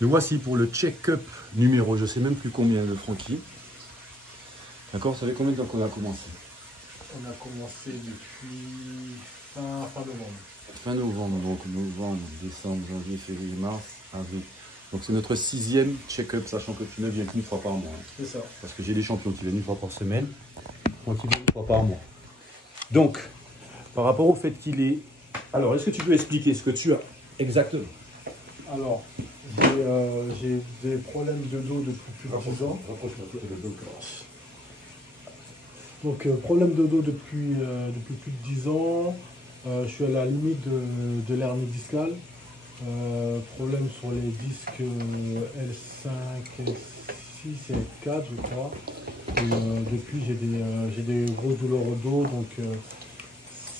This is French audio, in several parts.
Nous voici pour le check-up numéro, je ne sais même plus combien, de Francky. D'accord, ça fait combien de temps qu'on a commencé? On a commencé depuis fin novembre. Fin novembre, donc novembre, décembre, janvier, février, mars, avril. Donc c'est notre 6e check-up, sachant que tu ne viens qu'une fois par mois. C'est ça. Parce que j'ai des champions qui viennent une fois par semaine, moi qui viens une fois par mois. Donc, par rapport au fait qu'il est... Alors, est-ce que tu peux expliquer ce que tu as exactement? Alors, j'ai des problèmes de dos depuis plus de 10 ans. Donc, problème de dos depuis plus de 10 ans. Je suis à la limite de l'hernie discale. Problème sur les disques L5, L6 et L4, je crois. Et depuis, j'ai des grosses douleurs au dos. Donc,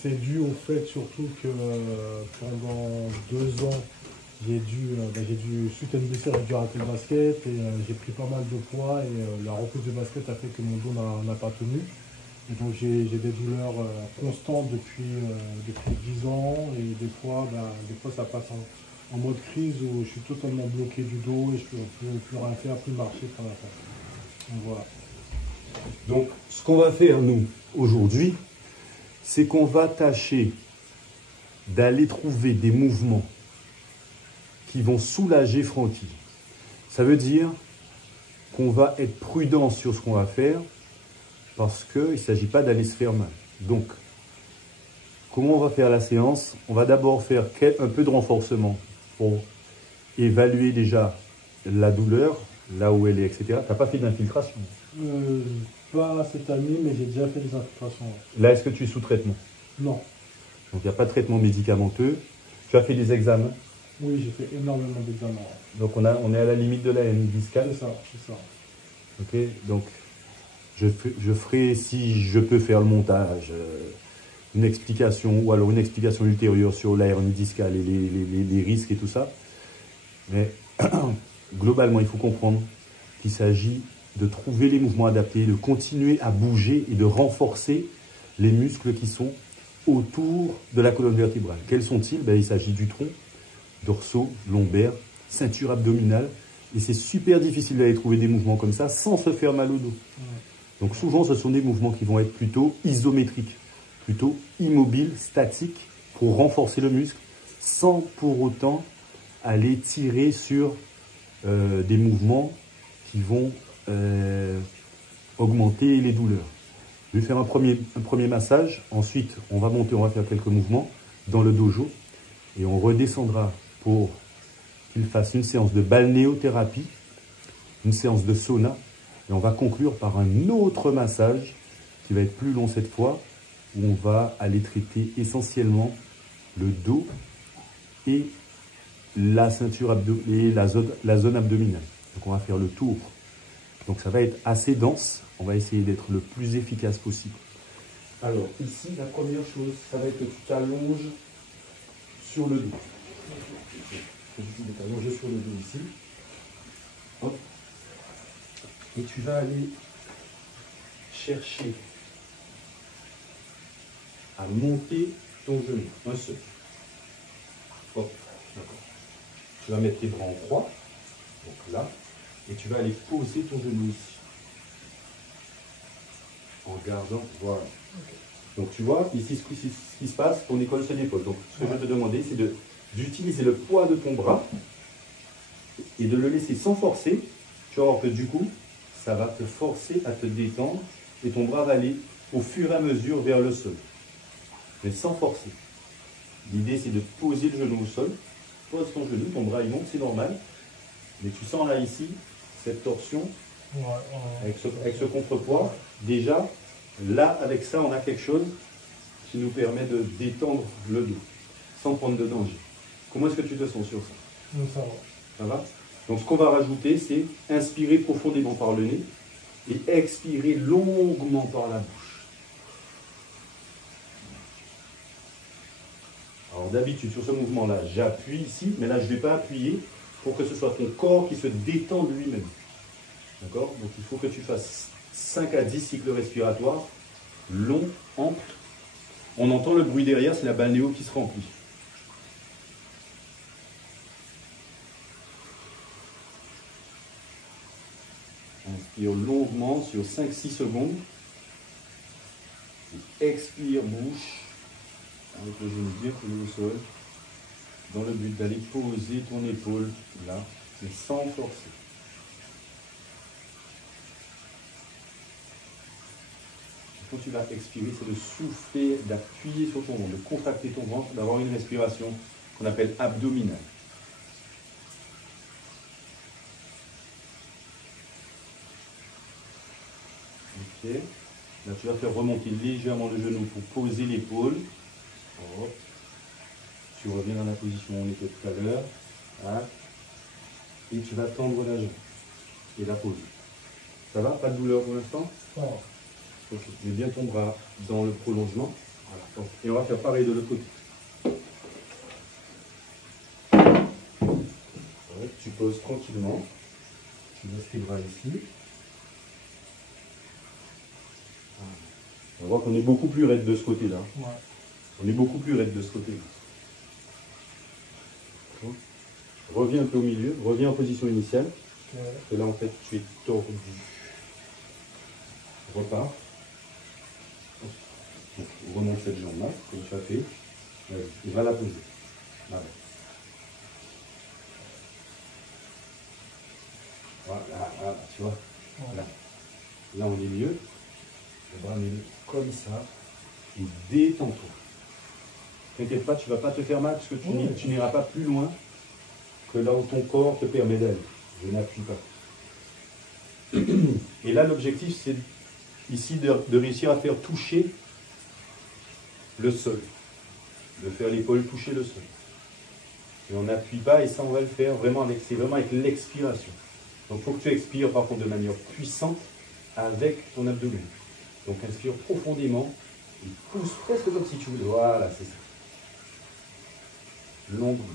c'est dû au fait surtout que pendant 2 ans, j'ai dû suite à une blessure, j'ai dû arrêter le basket et j'ai pris pas mal de poids et la reprise de basket a fait que mon dos n'a pas tenu. Et donc j'ai des douleurs constantes depuis 10 ans et des fois ça passe en mode crise où je suis totalement bloqué du dos et je ne peux plus rien faire, plus marcher, plus rien faire. Donc voilà. Donc, ce qu'on va faire, nous, aujourd'hui, c'est qu'on va tâcher d'aller trouver des mouvements qui vont soulager Francky. Ça veut dire qu'on va être prudent sur ce qu'on va faire parce qu'il ne s'agit pas d'aller se faire mal. Donc, comment on va faire la séance? On va d'abord faire un peu de renforcement pour évaluer déjà la douleur, là où elle est, etc. Tu n'as pas fait d'infiltration? Pas cette année, mais j'ai déjà fait des infiltrations. Là, est-ce que tu es sous traitement? Non. Donc, il n'y a pas de traitement médicamenteux. Tu as fait des examens? Oui, j'ai fait énormément d'examens. Donc, on est à la limite de la hernie discale. C'est ça, c'est ça. Ok, donc je ferai, si je peux faire le montage, une explication, ou alors une explication ultérieure sur la hernie discale et les risques et tout ça. Mais globalement, il faut comprendre qu'il s'agit de trouver les mouvements adaptés, de continuer à bouger et de renforcer les muscles qui sont autour de la colonne vertébrale. Quels sont-ils? Il s'agit du tronc, dorsaux, lombaire, ceinture abdominale. Et c'est super difficile d'aller trouver des mouvements comme ça sans se faire mal au dos. Donc souvent, ce sont des mouvements qui vont être plutôt isométriques, plutôt immobiles, statiques, pour renforcer le muscle, sans pour autant aller tirer sur des mouvements qui vont augmenter les douleurs. Je vais faire un premier massage. Ensuite, on va monter, on va faire quelques mouvements dans le dojo. Et on redescendra pour qu'il fasse une séance de balnéothérapie, une séance de sauna. Et on va conclure par un autre massage qui va être plus long cette fois, où on va aller traiter essentiellement le dos et la ceinture abdominale et la zone abdominale. Donc on va faire le tour. Donc ça va être assez dense. On va essayer d'être le plus efficace possible. Alors ici, la première chose, ça va être que tu t'allonges sur le dos. Tu t'allonges sur le dos ici. Hop. Et tu vas aller chercher à monter ton genou, un seul. Hop, d'accord. Tu vas mettre tes bras en croix, donc là, et tu vas aller poser ton genou ici. En gardant, voilà. Okay. Donc tu vois, ici, ce qui se passe, ton épaule se dépose. Donc ce que je vais te demander, c'est d'utiliser le poids de ton bras et de le laisser sans forcer. Tu vas voir que du coup, ça va te forcer à te détendre et ton bras va aller au fur et à mesure vers le sol. Mais sans forcer. L'idée, c'est de poser le genou au sol. Pose ton genou, ton bras il monte, c'est normal. Mais tu sens là, ici, cette torsion avec ce contrepoids. Déjà, là, avec ça, on a quelque chose qui nous permet de détendre le dos sans prendre de danger. Comment est-ce que tu te sens sur ça? Ça va. Ça va? Donc, ce qu'on va rajouter, c'est inspirer profondément par le nez et expirer longuement par la bouche. Alors, d'habitude, sur ce mouvement-là, j'appuie ici, mais là, je ne vais pas appuyer pour que ce soit ton corps qui se détende lui-même. D'accord? Donc, il faut que tu fasses 5 à 10 cycles respiratoires, longs, amples. On entend le bruit derrière, c'est la balnéo qui se remplit. Inspire longuement sur 5-6 secondes. Et expire bouche avec le genou bien collé au sol dans le but d'aller poser ton épaule là, mais sans forcer. Quand tu vas expirer, c'est de souffler, d'appuyer sur ton ventre, de contracter ton ventre, d'avoir une respiration qu'on appelle abdominale. Ok. Là, tu vas faire remonter légèrement le genou pour poser l'épaule. Tu reviens dans la position où on était tout à l'heure. Et tu vas tendre la jambe et la poser. Ça va? Pas de douleur pour l'instant? Non. Ok, mets bien ton bras dans le prolongement. Voilà. Et on va faire pareil de l'autre côté. Ouais, tu poses tranquillement. Tu laisses tes bras ici. On voit qu'on est beaucoup plus raide de ce côté-là. Ouais. On est beaucoup plus raide de ce côté-là. Reviens un peu au milieu. Reviens en position initiale. Ouais. Et là, en fait, tu es tordu. Repars. Donc, remonte cette jambe-là, comme tu as fait. Et va la poser. Voilà. Voilà, tu vois. Ouais. Là, on est mieux. Le bras comme ça. Et détends-toi. T'inquiète pas, tu ne vas pas te faire mal parce que tu n'iras pas plus loin que là où ton corps te permet d'aller. Je n'appuie pas. Et là, l'objectif, c'est ici de réussir à faire toucher le sol. De faire l'épaule toucher le sol. Et on n'appuie pas, et ça, on va le faire vraiment avec, c'est vraiment avec l'expiration. Donc, il faut que tu expires, par contre, de manière puissante avec ton abdomen. Donc, inspire profondément et pousse presque comme si tu voulais. Voilà, c'est ça. Longuement.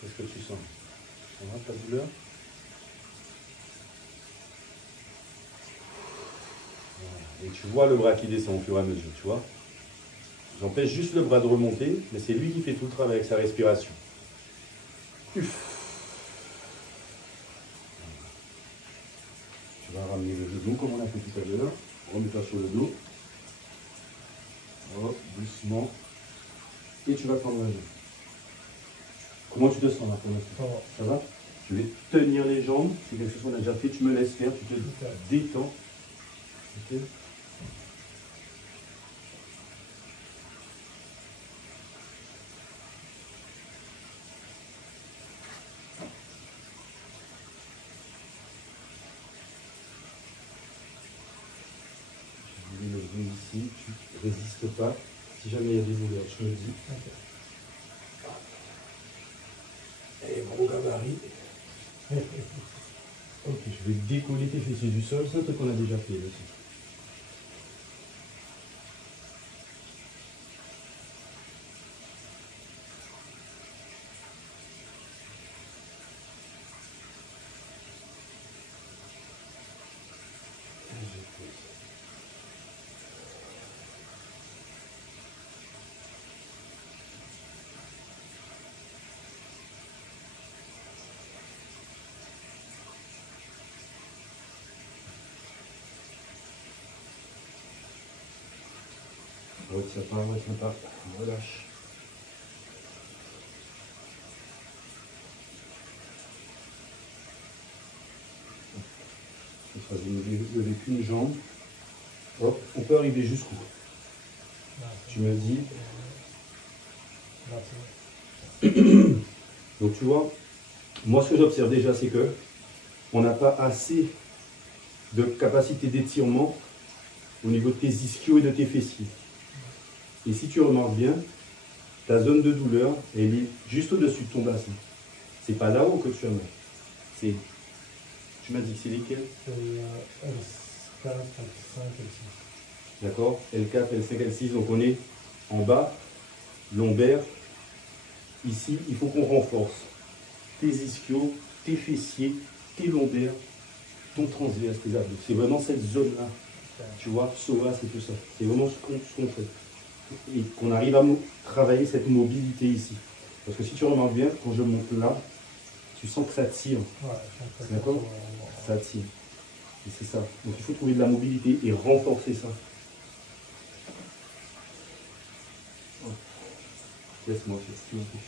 Qu'est-ce que tu sens? Ça va, pas de douleur? Voilà. Et tu vois le bras qui descend au fur et à mesure, tu vois? J'empêche juste le bras de remonter, mais c'est lui qui fait tout le travail avec sa respiration. Tu vas ramener le genou comme on a fait tout à l'heure. Remets-toi sur le dos. Hop, doucement. Et tu vas prendre la jambe. Comment tu te sens là pour l'instant? Ça va? Je vais tenir les jambes. C'est quelque chose qu'on a déjà fait. Tu me laisses faire. Tu te détends. Ok? Je vais le genou ici. Tu ne résistes pas. Si jamais il y a des douleurs, je me dis. Et gros gabarit. Ok, je vais décoller tes fessiers du sol. C'est un truc qu'on a déjà fait aussi. Retiens pas, relâche. Ça, je ne lever qu'une jambe. Hop, on peut arriver jusqu'où? Tu me dis. Donc tu vois, moi ce que j'observe déjà, c'est que on n'a pas assez de capacité d'étirement au niveau de tes ischios et de tes fessiers. Et si tu remarques bien, ta zone de douleur, elle est juste au-dessus de ton bassin. C'est pas là-haut que tu as mal. C'est. Tu m'as dit que c'est lesquels? L4, L5, L6. D'accord? L4, L5, L6. Donc on est en bas, lombaire. Ici, il faut qu'on renforce tes ischios, tes fessiers, tes lombaires, ton transverse, tes abdos. C'est vraiment cette zone-là. Tu vois, psoas et tout ça. C'est vraiment ce qu'on fait. Et qu'on arrive à travailler cette mobilité ici. Parce que si tu remarques bien, quand je monte là, tu sens que ça tire. Ouais, d'accord? Ça tire. Et c'est ça. Donc il faut trouver de la mobilité et renforcer ça. Laisse-moi faire ce qu'il me fait.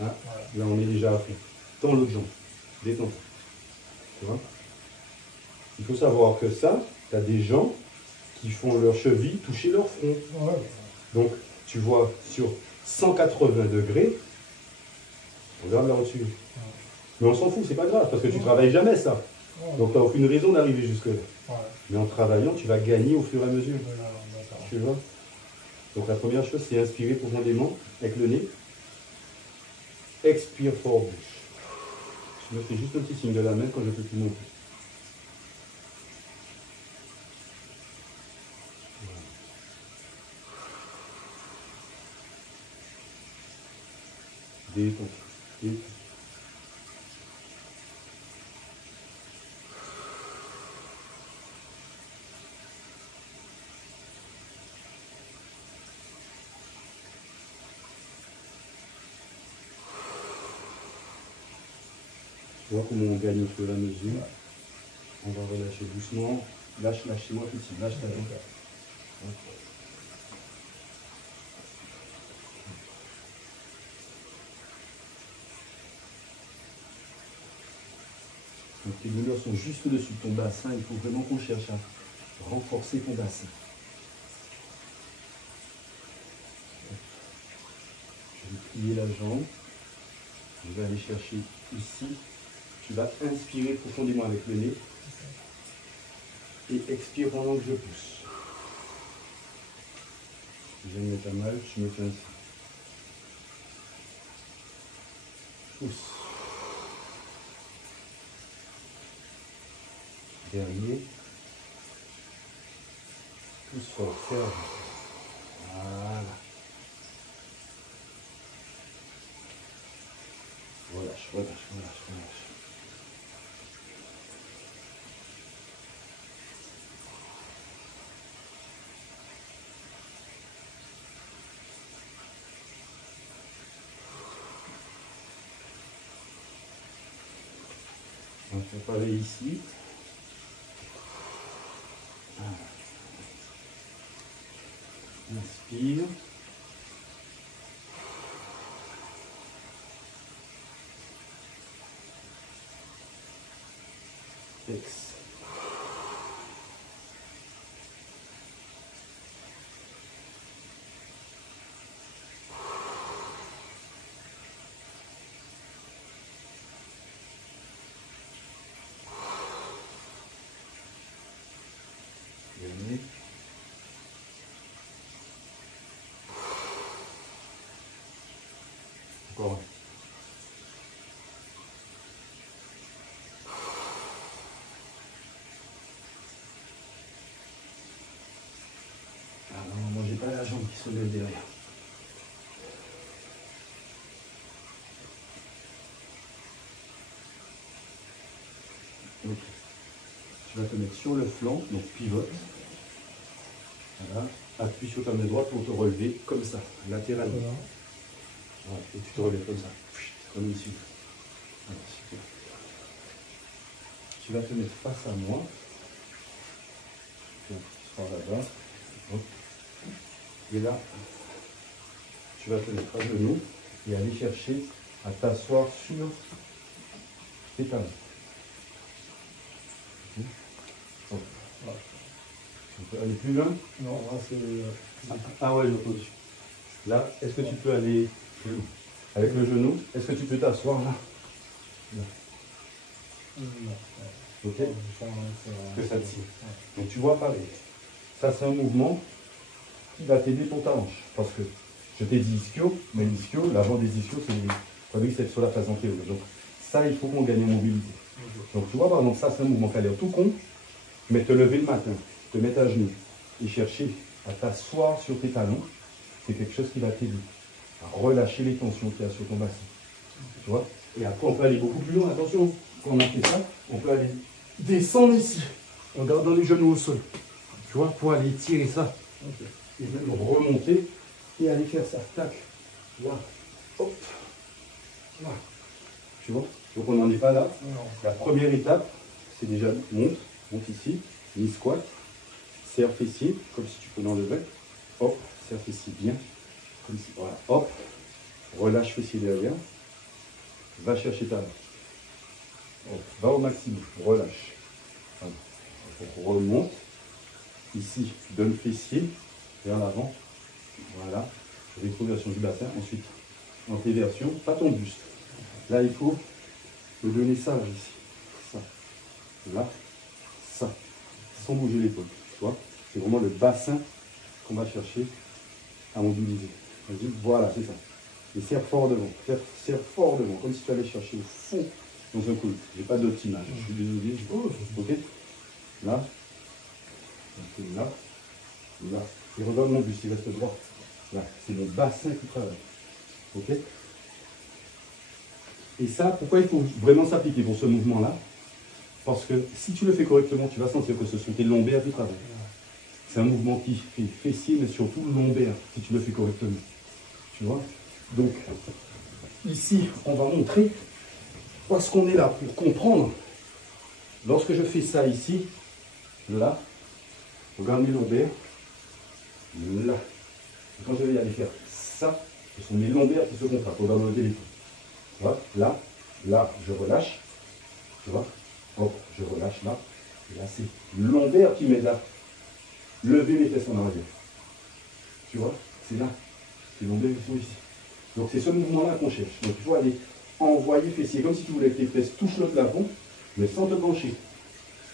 Hein? Là, on est déjà à fond. Tends l'autre jambe. Détends. Tu vois? Il faut savoir que ça, tu as des gens qui font leur cheville toucher leur front. Ouais. Donc, tu vois, sur 180 degrés, regarde là au-dessus. Ouais. Mais on s'en fout, c'est pas grave, parce que tu ne travailles jamais ça. Ouais. Donc, tu n'as aucune raison d'arriver jusque-là. Ouais. Mais en travaillant, tu vas gagner au fur et à mesure. Tu vois? Donc, la première chose, c'est inspirer profondément avec le nez. Expire fort bouche. Je me fais juste un petit signe de la main quand je ne peux plus monter. Détends. Détends. Tu vois comment on gagne au fur et à mesure. Ouais. On va relâcher doucement. Lâche, lâchez-moi petit. Lâche ta jambe. Donc tes douleurs sont juste au-dessus de ton bassin. Il faut vraiment qu'on cherche à renforcer ton bassin. Je vais plier la jambe. Je vais aller chercher ici. Tu vas inspirer profondément avec le nez. Et expire pendant que je pousse. Si je me mets à mal, je me fais ainsi. Pousse. Dernier. Pousse fort, ferme. Voilà. Relâche, relâche, relâche, relâche. Donc, on va aller ici. Inspire. Ex. Encore. Ah non, moi j'ai pas la jambe qui se lève derrière. Donc, tu vas te mettre sur le flanc, donc pivote. Voilà. Appuie sur ta main droite pour te relever comme ça, latéralement. Voilà. Et tu te relèves comme ça, comme ici. Voilà, super. Tu vas te mettre face à moi. Tu seras là-bas. Et là, tu vas te mettre à genoux et aller chercher à t'asseoir sur tes talons. On peut aller plus loin? Non, là c'est... Ah ouais, j'entends. Là, est-ce que tu peux aller plus loin? Avec le genou, est-ce que tu peux t'asseoir là? Non. Ok? Que ça tire. Donc tu vois pareil. Ça c'est un mouvement qui va t'aider pour ta hanche. Parce que je t'ai dit ischio, mais l'ischio, l'avant des ischios, c'est le quadriceps sur la face antérieure. Donc ça, il faut qu'on gagne en mobilité. Donc tu vois, par exemple, ça c'est un mouvement qui a l'air tout con, mais te lever le matin, te mettre à genoux et chercher à t'asseoir sur tes talons, c'est quelque chose qui va t'aider à relâcher les tensions qu'il y a sur ton bassin. Tu vois? Et après, on peut aller beaucoup plus loin. Attention, quand on a fait ça, on peut aller descendre ici, en gardant les genoux au sol. Tu vois, pour aller tirer ça. Ok. Et même remonter et aller faire ça. Tac. Là. Hop. Là. Tu vois? Donc on n'en est pas là. Non. La première étape, c'est déjà monte ici, mi squat, serre fessier, comme si tu prenais le hop, serre fessier bien, comme si, voilà, hop, relâche fessier derrière, va chercher ta main, hop, va au maximum, relâche, voilà. Donc, remonte, ici, donne fessier, vers l'avant, voilà, rétroversion du bassin, ensuite, antéversion, pas ton buste, là il faut me donner ça, là, ici, ça, là, ça, sans bouger l'épaule, tu vois, c'est vraiment le bassin qu'on va chercher à mobiliser. Vas-y, voilà, c'est ça. Et serre fort devant, serre fort devant, comme si tu allais chercher au fond dans un coude. J'ai pas d'autre image, je suis désolé. Ok. Là, là, là. Et regarde mon buste, il reste droit. Là, c'est mon bassin qui travaille. Ok. Et ça, pourquoi il faut vraiment s'appliquer pour ce mouvement-là? Parce que si tu le fais correctement, tu vas sentir que ce sont tes lombaires qui travaillent. C'est un mouvement qui fait fessier, mais surtout lombaire, si tu le fais correctement. Tu vois? Donc, ici, on va montrer parce qu'on est là pour comprendre. Lorsque je fais ça ici, là, regarde mes lombaires, là. Et quand je vais aller faire ça, ce sont mes lombaires qui se contractent. Regarde le téléphone. Tu vois? Là, là, je relâche. Tu vois? Hop, je relâche là. Et là, c'est lombaire qui m'aide à lever mes fesses en arrière. Tu vois? C'est là. C'est lombaires qui sont ici. Donc c'est ce mouvement-là qu'on cherche. Donc il faut aller envoyer fessier, comme si tu voulais que tes fesses touchent le plafond, mais sans te pencher.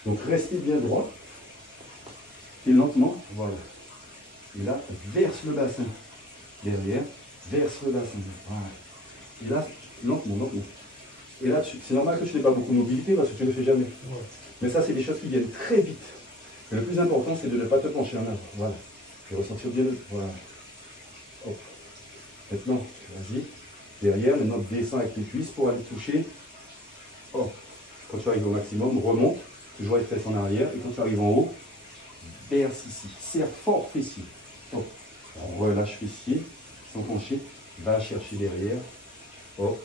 Donc restez bien droit. Et lentement, voilà. Et là, verse le bassin. Derrière, verse le bassin. Voilà. Et là, lentement, lentement. Et là, c'est normal que je n'ai pas beaucoup de mobilité parce que tu ne le fais jamais. Ouais. Mais ça, c'est des choses qui viennent très vite. Mais le plus important, c'est de ne pas te pencher en avant. Voilà. Je vais ressentir bien le... Voilà. Hop. Maintenant, vas-y. Derrière, maintenant, descends avec tes cuisses pour aller toucher. Hop. Quand tu arrives au maximum, remonte. Toujours avec fesses en arrière. Et quand tu arrives en haut, verse ici. Serre fort fessier. Hop. Relâche fessier. Sans pencher. Va chercher derrière. Hop.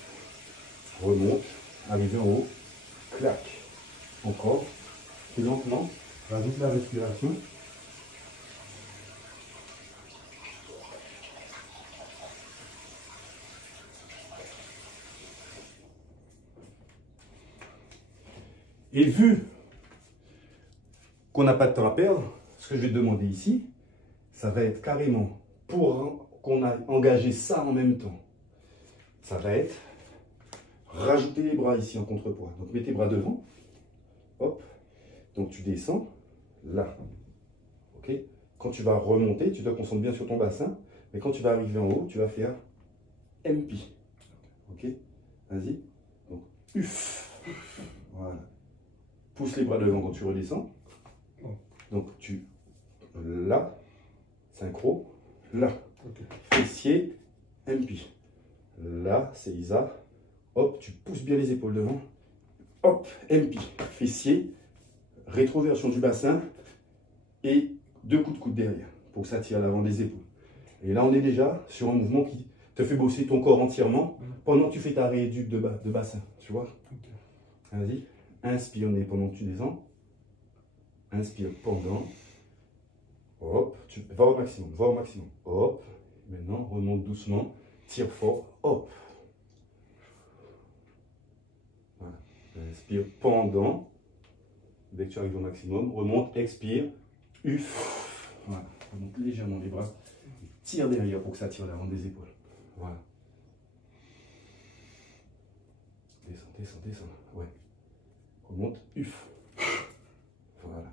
Remonte. Arrive en haut. Clac. Encore. Et lentement. Rajoute la respiration. Et vu qu'on n'a pas de temps à perdre, ce que je vais te demander ici, ça va être carrément, pour qu'on a engagé ça en même temps, ça va être rajouter les bras ici en contrepoids. Donc mets tes bras devant, hop, donc tu descends, là, ok. Quand tu vas remonter, tu te concentres bien sur ton bassin, mais quand tu vas arriver en haut, tu vas faire MP, ok. Vas-y, donc UF, voilà. Pousse les bras devant quand tu redescends. Donc tu, là, synchro, là, okay. Fessier, MP. Là, c'est Isa. Hop, tu pousses bien les épaules devant. Hop, MP. Fessier, rétroversion du bassin et 2 coups de coude derrière pour que ça tire l'avant des épaules. Et là, on est déjà sur un mouvement qui te fait bosser ton corps entièrement pendant que tu fais ta rééduque de bassin. Tu vois? Okay. Vas-y. Inspire nez pendant que tu descends. Inspire pendant. Hop, tu vas au maximum, va au maximum. Hop, maintenant remonte doucement, tire fort, hop. Voilà. Inspire pendant. Dès que tu arrives au maximum, remonte, expire, uff. Voilà, remonte légèrement les bras. Tire derrière pour que ça tire l'avant des épaules. Voilà. Descends, descends, descends. Ouais. Remonte, uff. Voilà.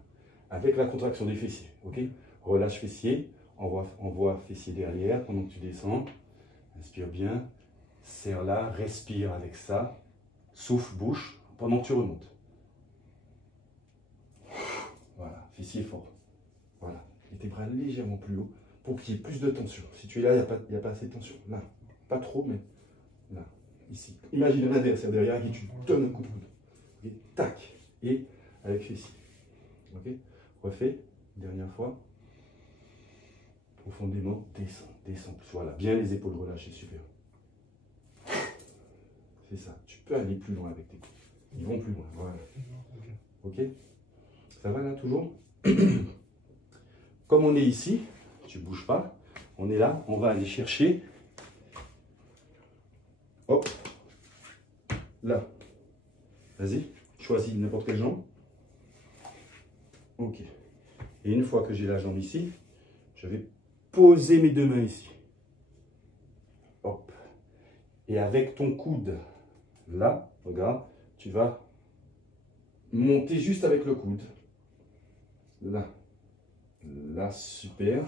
Avec la contraction des fessiers, ok? Relâche fessier, envoie fessier derrière pendant que tu descends. Inspire bien, serre là, respire avec ça. Souffle, bouche, pendant que tu remontes. Voilà, fessier fort. Voilà. Et tes bras légèrement plus haut pour qu'il y ait plus de tension. Si tu es là, il n'y a pas assez de tension. Là, pas trop, mais là, ici. Imagine un adversaire derrière qui tu donnes un coup de coude. Et tac, et avec fessier. Ok? Refais. Dernière fois. Profondément, descends, descends. Voilà, bien les épaules relâchées, super. C'est ça. Tu peux aller plus loin avec tes coudes. Ils vont plus loin, voilà. Ok? Ça va là, toujours? Comme on est ici, tu ne bouges pas. On est là, on va aller chercher. Hop. Là. Vas-y, choisis n'importe quelle jambe. Ok. Et une fois que j'ai la jambe ici, je vais poser mes deux mains ici. Hop. Et avec ton coude, là, regarde, tu vas monter juste avec le coude. Là. Là, super.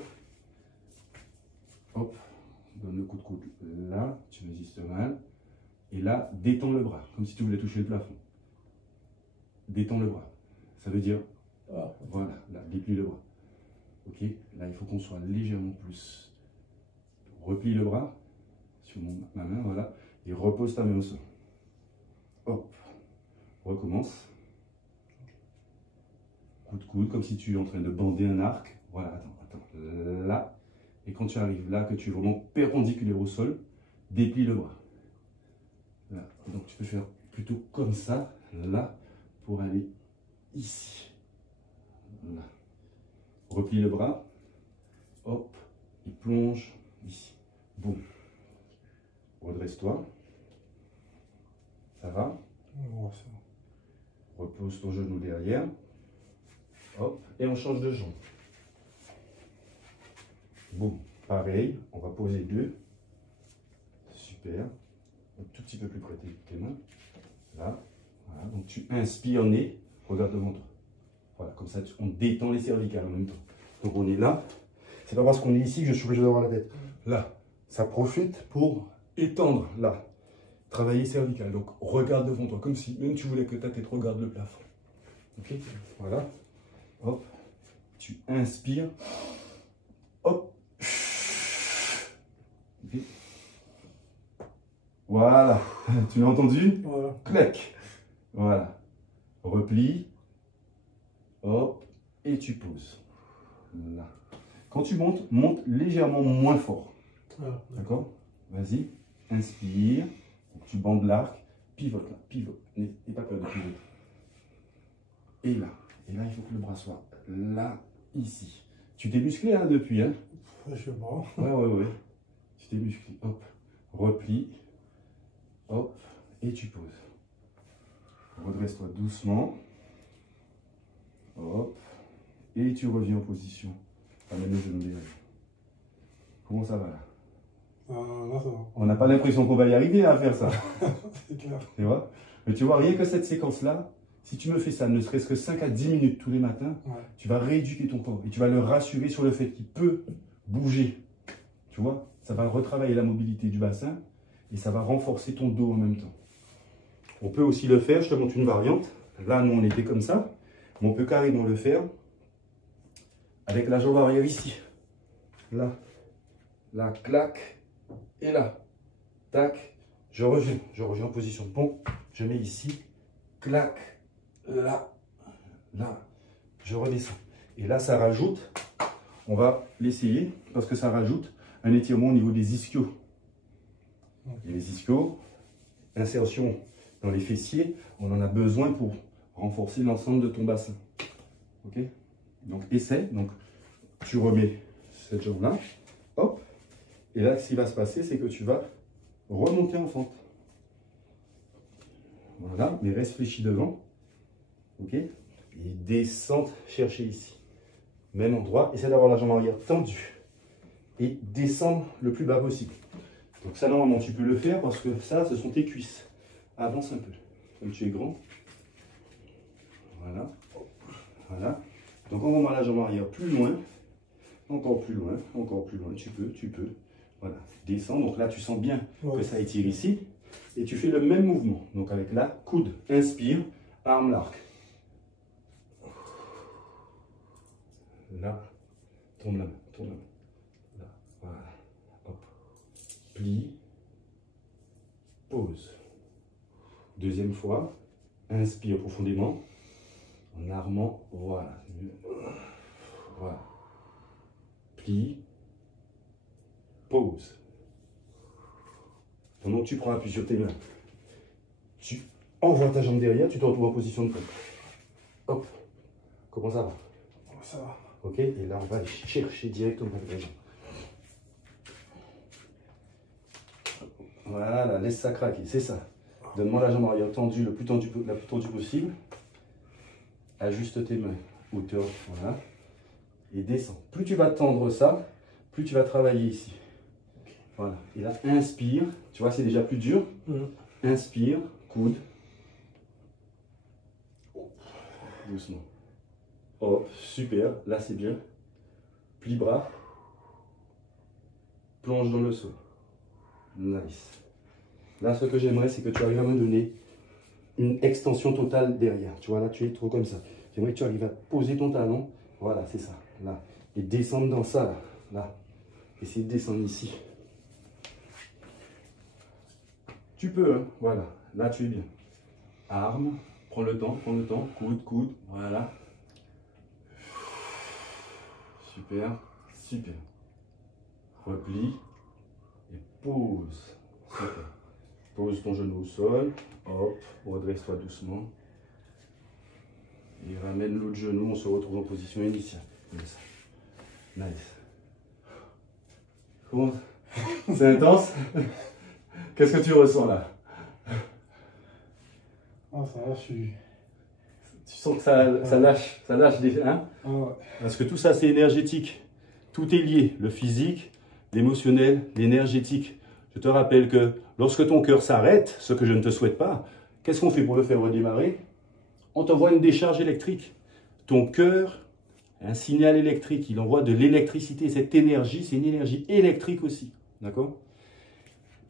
Hop. Donne le coup de coude. Là, tu résistes mal. Et là, détends le bras, comme si tu voulais toucher le plafond. Détends le bras. Ça veut dire, voilà, là, déplie le bras. Ok, là, il faut qu'on soit légèrement plus. Replie le bras sur ma main, voilà. Et repose ta main au sol. Hop. Recommence. Coup de coude, comme si tu es en train de bander un arc. Voilà, attends. Là. Et quand tu arrives là, que tu es vraiment perpendiculaire au sol, déplie le bras. Là. Donc tu peux faire plutôt comme ça, là, pour aller ici. Là. Replie le bras. Hop. Et plonge ici. Boum. Redresse-toi. Ça va? Ouais, Repose ton genou derrière. Hop. Et on change de jambe. Boum. Pareil. On va poser deux. Super. Un tout petit peu plus près de tes mains. Là. Voilà. Donc tu inspires nez. Regarde devant toi. Voilà. Comme ça, on détend les cervicales en même temps. Donc on est là. C'est pas parce qu'on est ici que je suis obligé d'avoir la tête. Là. Ça profite pour étendre là. Travailler cervical. Donc regarde devant toi. Comme si même tu voulais que ta tête regarde le plafond. Ok. Voilà. Hop. Tu inspires. Hop. Okay. Voilà. Tu l'as entendu? Voilà. Clac. Voilà. Replie. Hop. Et tu poses. Là. Quand tu montes, monte légèrement moins fort. Voilà. D'accord? Vas-y. Inspire. Tu bandes l'arc. Pivote là. Pivote. N'aie pas peur de pivoter. Et là. Et là, il faut que le bras soit là, ici. Tu t'es musclé hein, depuis, hein? Je sais pas. Ouais. Tu t'es musclé. Hop. Replie. Hop. Et tu poses. Redresse-toi doucement. Hop. Et tu reviens en position. Amène le genou derrière. Comment ça va là? Là, ça va. On n'a pas l'impression qu'on va y arriver à faire ça. C'est clair. Tu vois? Mais tu vois, rien que cette séquence-là, si tu me fais ça, ne serait-ce que 5 à 10 minutes tous les matins, tu vas rééduquer ton corps et tu vas le rassurer sur le fait qu'il peut bouger. Tu vois? Ça va retravailler la mobilité du bassin et ça va renforcer ton dos en même temps. On peut aussi le faire, je te montre une variante. Là, nous, on était comme ça, mais on peut carrément le faire avec la jambe arrière ici. Là, là, clac, et là, tac, je reviens en position de pont, je mets ici, clac, là, là, je redescends. Et là, ça rajoute, on va l'essayer, parce que ça rajoute un étirement au niveau des ischios. Et les ischios, insertion dans les fessiers, on en a besoin pour renforcer l'ensemble de ton bassin. Ok? Donc, essaie. Donc, tu remets cette jambe-là, hop. Et là, ce qui va se passer, c'est que tu vas remonter en fente. Voilà, mais reste fléchi devant. Ok? Et descente, chercher ici. Même endroit, essaie d'avoir la jambe arrière tendue. Et descendre le plus bas possible. Donc ça, normalement, tu peux le faire parce que ça, ce sont tes cuisses. Avance un peu. Comme tu es grand. Voilà. Voilà. Donc on remet la jambe arrière plus loin. Encore plus loin. Encore plus loin. Tu peux. Voilà. Descends. Donc là, tu sens bien que ça étire ici. Et tu fais le même mouvement. Donc avec la coude. Inspire. Arme l'arc. Là. Tourne la main. Là. Voilà. Hop. Plie. Pose. Deuxième fois. Inspire profondément. En armant. Voilà. Voilà. Plie. Pose. Pendant que tu prends appui sur tes mains, tu envoies ta jambe derrière, tu te retrouves en position de pompe. Hop. Comment ça va? Ça va. Ok, et là on va aller chercher directement avec la jambe. Voilà, laisse ça craquer, c'est ça. Donne-moi la jambe arrière tendue, la plus tendue possible. Ajuste tes mains, hauteur, voilà. Et descends. Plus tu vas tendre ça, plus tu vas travailler ici. Voilà, et là, inspire. Tu vois, c'est déjà plus dur. Inspire, coude. Doucement. Hop, super, là c'est bien. Plie bras. Plonge dans le sol. Nice. Là, ce que j'aimerais, c'est que tu arrives à me donner une extension totale derrière. Tu vois, là, tu es trop comme ça. J'aimerais que tu arrives à poser ton talon. Voilà, c'est ça. Là. Et descendre dans ça, là. Là. Essaye de descendre ici. Tu peux, hein. Voilà. Là, tu es bien. Arme. Prends le temps, coude, coude, voilà. Super, super. Replie et pose. Super. Pose ton genou au sol, hop, redresse-toi doucement. Et ramène l'autre genou, on se retrouve en position initiale. Nice. Nice. Comment? C'est intense? Qu'est-ce que tu ressens là? Ah, ça va, je suis... Tu sens que ça lâche des... Hein? Ah ouais. Parce que tout ça, c'est énergétique. Tout est lié. Le physique, l'émotionnel, l'énergétique. Je te rappelle que lorsque ton cœur s'arrête, ce que je ne te souhaite pas, qu'est-ce qu'on fait pour le faire redémarrer? On t'envoie une décharge électrique. Ton cœur, un signal électrique, il envoie de l'électricité. Cette énergie, c'est une énergie électrique aussi. D'accord?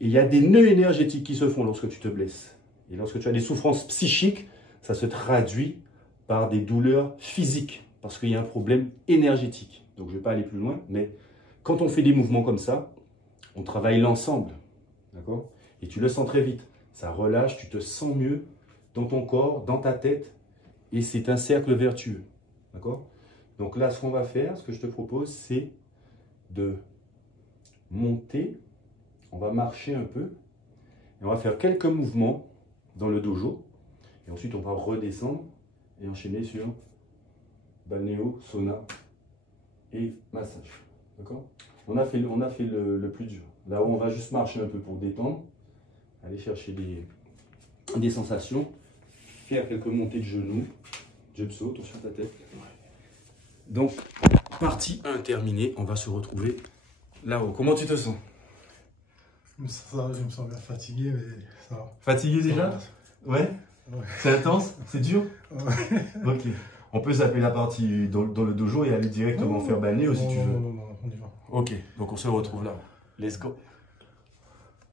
Et il y a des nœuds énergétiques qui se font lorsque tu te blesses. Et lorsque tu as des souffrances psychiques, ça se traduit par des douleurs physiques, parce qu'il y a un problème énergétique. Donc je ne vais pas aller plus loin, mais quand on fait des mouvements comme ça, on travaille l'ensemble, d'accord? Et tu le sens très vite. Ça relâche, tu te sens mieux dans ton corps, dans ta tête, et c'est un cercle vertueux, d'accord? Donc là, ce qu'on va faire, ce que je te propose, c'est de monter, on va marcher un peu, et on va faire quelques mouvements dans le dojo, et ensuite on va redescendre et enchaîner sur balnéo, sauna et massage. D'accord? On a fait le plus dur. Là où on va juste marcher un peu pour détendre, aller chercher des sensations, faire quelques montées de genoux, jump saut, attention à ta tête. Donc, partie 1 terminée, on va se retrouver là-haut. Comment tu te sens? Ça va, je me sens bien fatigué, mais ça va. Fatigué déjà? Ouais. C'est intense? C'est dur? Ouais. Ok. On peut zapper la partie dans le dojo et aller directement faire balnéo si tu veux. Non, on y va. Ok, donc on se retrouve là. Let's go.